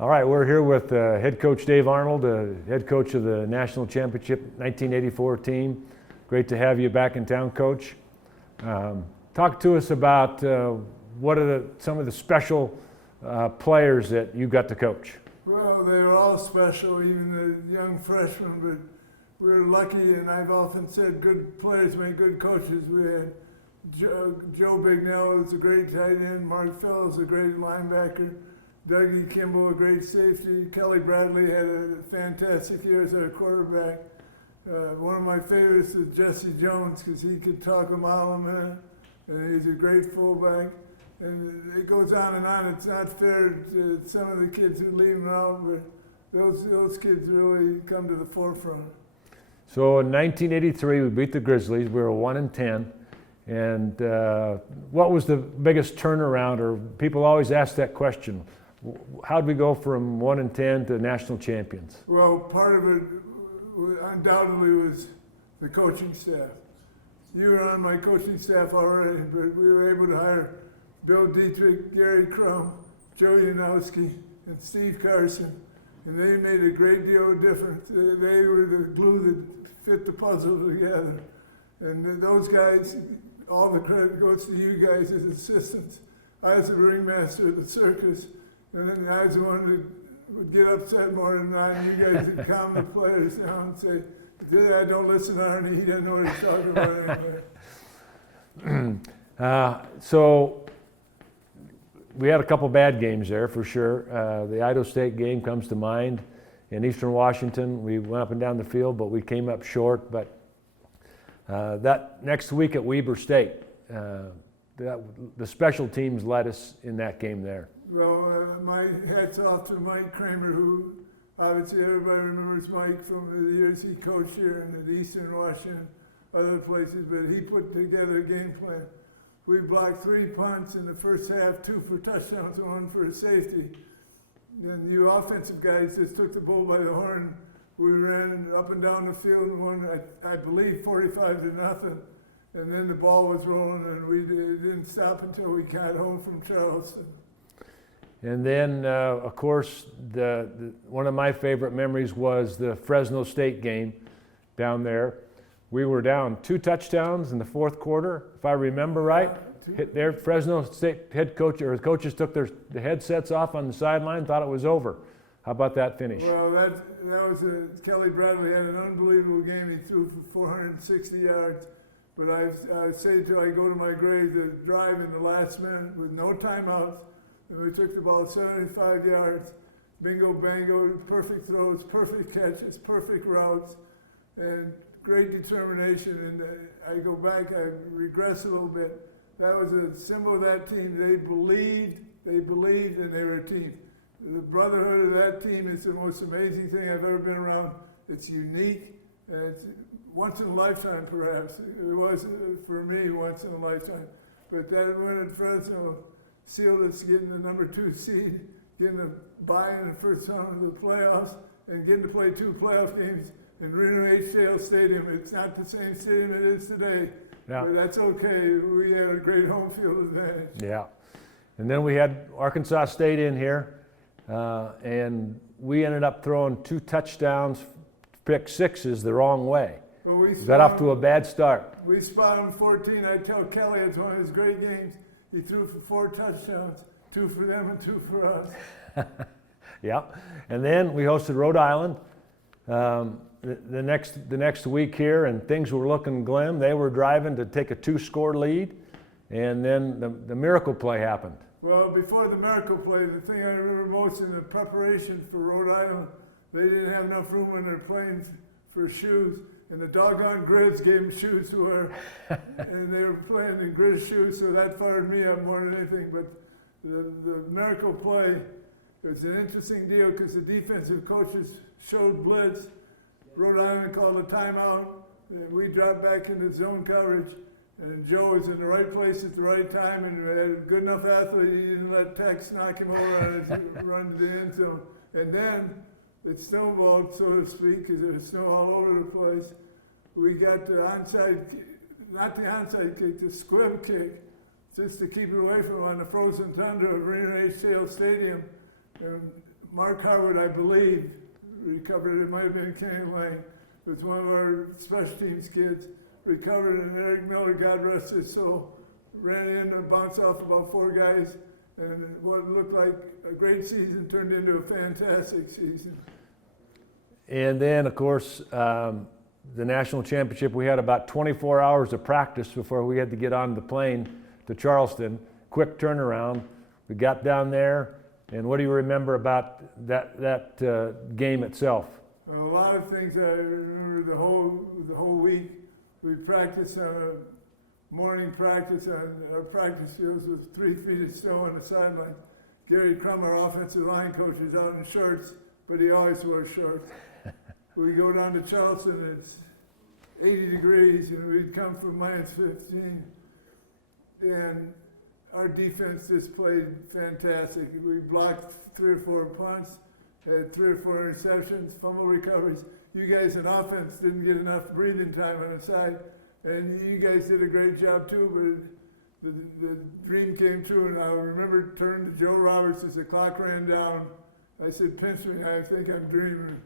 All right, we're here with head coach Dave Arnold, head coach of the National Championship 1984 team. Great to have you back in town, Coach. Talk to us about what are some of the special players that you got to coach. Well, they were all special, even the young freshmen, but we were lucky, and I've often said good players make good coaches. We had Joe Bignell, who's a great tight end, Mark Fellows, a great linebacker, Dougie Kimball, a great safety, Kelly Bradley had a fantastic year as our quarterback. One of my favorites is Jesse Jones, because he could talk a mile a minute, and he's a great fullback. And it goes on and on. It's not fair to some of the kids who leave them out, but those kids really come to the forefront. So in 1983, we beat the Grizzlies. We were 1-10. And what was the biggest turnaround? Or people always ask that question. How did we go from 1-10 to national champions? Well, part of it undoubtedly was the coaching staff. You were on my coaching staff already, but we were able to hire Bill Dietrich, Gary Crum, Joe Yanowski, and Steve Carson, and they made a great deal of difference. They were the glue that fit the puzzle together. And those guys, all the credit goes to you guys as assistants. I was the ringmaster of the circus, and then I was the one that would get upset more than not, and you guys would calm the players down and say, I don't listen to Arnie, he doesn't know what he's talking about anyway. So we had a couple bad games there for sure. The Idaho State game comes to mind. In Eastern Washington, we went up and down the field, but we came up short. But that next week at Weber State, the special teams led us in that game there. Well, my hat's off to Mike Kramer, who obviously everybody remembers Mike from the years he coached here in the Eastern Washington, other places, but he put together a game plan. We blocked 3 punts in the first half, 2 for touchdowns, 1 for a safety. And you offensive guys just took the bull by the horn. We ran up and down the field and won, I believe, 45-0. And then the ball was rolling, and we didn't stop until we got home from Charleston. And then, of course, one of my favorite memories was the Fresno State game down there. We were down 2 touchdowns in the fourth quarter, if I remember right. Hit there, Fresno State head coach or coaches took the headsets off on the sideline, thought it was over. How about that finish? Well, that was Kelly Bradley had an unbelievable game. He threw for 460 yards. But I say till I go to my grave, the drive in the last minute with no timeouts, and we took the ball 75 yards, bingo, bango, perfect throws, perfect catches, perfect routes, and great determination. And I go back, I regress a little bit. That was a symbol of that team. They believed, and they were a team. The brotherhood of that team is the most amazing thing I've ever been around. It's unique, and it's once in a lifetime, perhaps. It was, for me, once in a lifetime. But that win at Fresno sealed us getting the number 2 seed, getting a bye in the first round of the playoffs, and getting to play 2 playoff games in Reno H. Stadium. It's not the same stadium it is today, yeah. But that's okay. We had a great home field advantage. Yeah. And then we had Arkansas State in here, and we ended up throwing 2 touchdowns, pick sixes the wrong way. Well, we got off to a bad start. We spotted him 14. I tell Kelly it's one of his great games. He threw for 4 touchdowns, 2 for them and 2 for us. Yeah. And then we hosted Rhode Island the next week here, and things were looking glim. They were driving to take a 2-score lead, and then the miracle play happened. Well, before the miracle play, the thing I remember most in the preparation for Rhode Island, they didn't have enough room in their planes for shoes. And the doggone Grizz gave them shoes to wear, and they were playing in Grizz shoes, so that fired me up more than anything. But the miracle play, it was an interesting deal because the defensive coaches showed blitz. Rhode Island called a timeout, and we dropped back into zone coverage. And Joe was in the right place at the right time, and we had a good enough athlete. He didn't let Tex knock him over on his run to the end zone. And then it snowballed, so to speak, because there was snow all over the place. We got the onside, not the onside kick, the squib kick, just to keep it away from on the frozen tundra of Reno H. Stadium. And Mark Harwood, I believe, recovered. It might have been Kenny Lang. It was one of our special teams kids. Recovered, and Eric Miller, God rest his soul, ran in and bounced off about 4 guys, and what looked like a great season turned into a fantastic season. And then, of course, the national championship, we had about 24 hours of practice before we had to get on the plane to Charleston. Quick turnaround. We got down there, and what do you remember about that game itself? A lot of things I remember the whole week. We practiced on a morning practice on our practice fields with 3 feet of snow on the sideline. Gary Crum, our offensive line coach, is out in shorts, but he always wears shorts. We go down to Charleston, it's 80 degrees, and we'd come from minus 15. And our defense just played fantastic. We blocked 3 or 4 punts, had 3 or 4 interceptions, fumble recoveries. You guys in offense didn't get enough breathing time on the side, and you guys did a great job too, but the dream came true. And I remember turning to Joe Roberts as the clock ran down. I said, pinch me, I think I'm dreaming.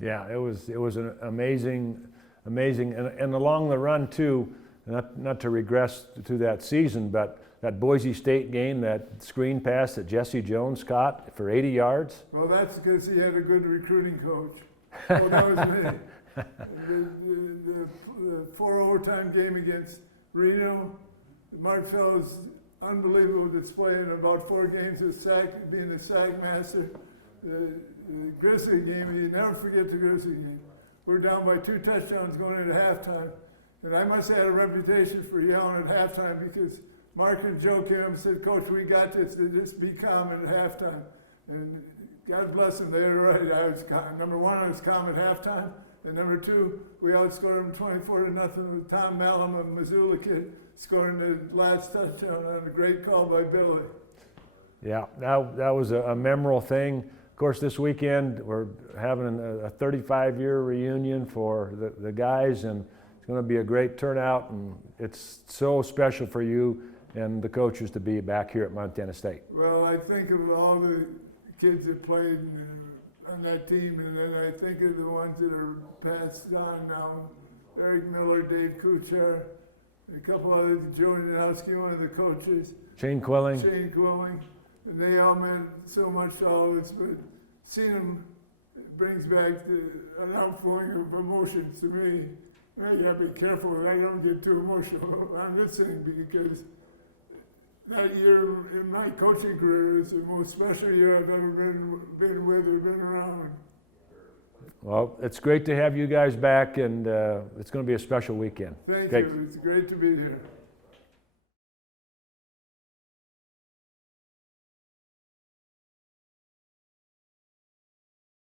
Yeah, it was an amazing, and along the run too, not to regress to that season, but that Boise State game, that screen pass that Jesse Jones caught for 80 yards. Well, that's because he had a good recruiting coach. Well, that was me. The 4 overtime game against Reno, Mark Fellow's unbelievable display in about 4 games of sack, being the sack master. The Grizzly game, you never forget the Grizzly game. We're down by 2 touchdowns going into halftime. And I must have had a reputation for yelling at halftime because Mark and Joe came up and said, Coach, we got this. Just be calm at halftime. And God bless them, they were right. I was calm. Number 1, I was calm at halftime. And number 2, we outscored them 24-0 with Tom Malum, a Missoula kid, scoring the last touchdown on a great call by Billy. Yeah, that was a memorable thing. Of course, this weekend we're having a 35-year reunion for the guys, and it's going to be a great turnout, and it's so special for you and the coaches to be back here at Montana State. Well, I think of all the kids that played on that team, and then I think of the ones that are passed on now. Eric Miller, Dave Kuchar, a couple others, Joe Janowski, one of the coaches. Shane Quilling. And they all meant so much to all of us, but seeing them brings back an outflowing of emotions to me. I gotta be careful that I don't get too emotional on this thing, because that year in my coaching career is the most special year I've ever been with or been around. Well, it's great to have you guys back, and it's going to be a special weekend. Thank you. It's great to be here.